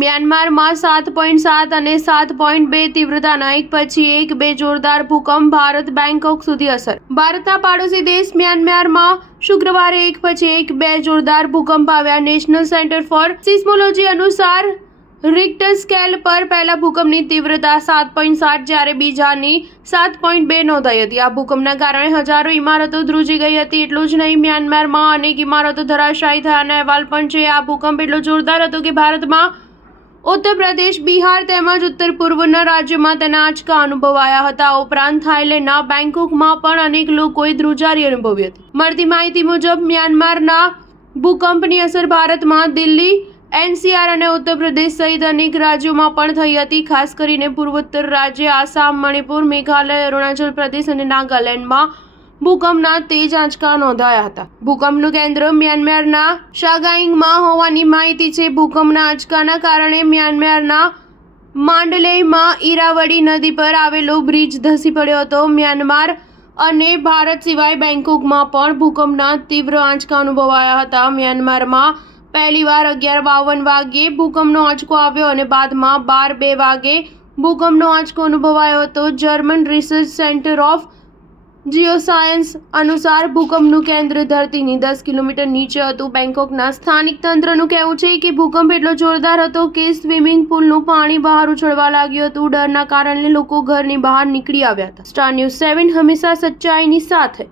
મ્યાનમારમાં 7.7 અને 7.2 તીવ્રતાના એક પછી એક બે જોરદાર ભૂકંપ ભારત બેંકોક સુધી અસર. ભારતના પાડોશી દેશ મ્યાનમારમાં શુક્રવારે એક પછી એક બે જોરદાર ભૂકંપ આવ્યા. નેશનલ સેન્ટર ફોર સિસ્મોલોજી અનુસાર રિક્ટર સ્કેલ પર પહેલા ભૂકંપની તીવ્રતા 7.7 જ્યારે બીજાની 7.2 નોંધાઈ હતી. આ ભૂકંપના કારણે હજારો ઇમારતો ધ્રુજી ગઈ હતી. એટલું જ નહીં, મ્યાનમારમાં અનેક ઇમારતો ધરાશાયી થયાના અહેવાલ પણ છે. આ ભૂકંપ એટલો જોરદાર હતો કે ભારતમાં ઉત્તર પ્રદેશ, બિહાર તેમજ ઉત્તર પૂર્વના રાજ્યોમાં તેના આંચકા અનુભવાયા હતા. ઉપરાંત થાઈલેન્ડના બેંકોકમાં પણ અનેક લોકોએ ધ્રુજારી અનુભવી હતી. મળતી માહિતી મુજબ મ્યાનમારના ભૂકંપની અસર ભારતમાં દિલ્હી, એનસીઆર અને ઉત્તર પ્રદેશ સહિત અનેક રાજ્યોમાં પણ થઈ હતી. ખાસ કરીને પૂર્વોત્તર રાજ્ય આસામ, મણિપુર, મેઘાલય, અરુણાચલ પ્રદેશ અને નાગાલેન્ડમાં ભૂકંપના તેજ આંચકા નોંધાયા હતા. ભૂકંપનું કેન્દ્ર મ્યાનમારના શાગાઈંગમાં હોવાની માહિતી છે. ભૂકંપના આંચકાના કારણે મ્યાનમારના માંડલેયમાં ઈરાવડી નદી પર આવેલો બ્રિજ ધસી પડ્યો હતો. મ્યાનમાર અને ભારત સિવાય બેંકોકમાં પણ ભૂકંપના તીવ્ર આંચકા અનુભવાયા હતા. મ્યાનમારમાં પહેલીવાર 11:52 વાગ્યે ભૂકંપનો આંચકો આવ્યો અને બાદમાં 12:02 વાગ્યે ભૂકંપનો આંચકો અનુભવાયો હતો. જર્મન રિસર્ચ સેન્ટર ઓફ જીઓસાયન્સ અનુસાર ભૂકંપનું કેન્દ્ર ધરતીની 10 કિલોમીટર નીચે હતું. બેંકોકના સ્થાનિક તંત્રનું કહેવું છે કે ભૂકંપ એટલો જોરદાર હતો કે સ્વિમિંગ પુલનું પાણી બહાર ઉછળવા લાગ્યું હતું. ડરના કારણે લોકો ઘરની બહાર નીકળી આવ્યા હતા. સ્ટાર ન્યૂઝ 7 હંમેશા સચ્ચાઈની સાથે.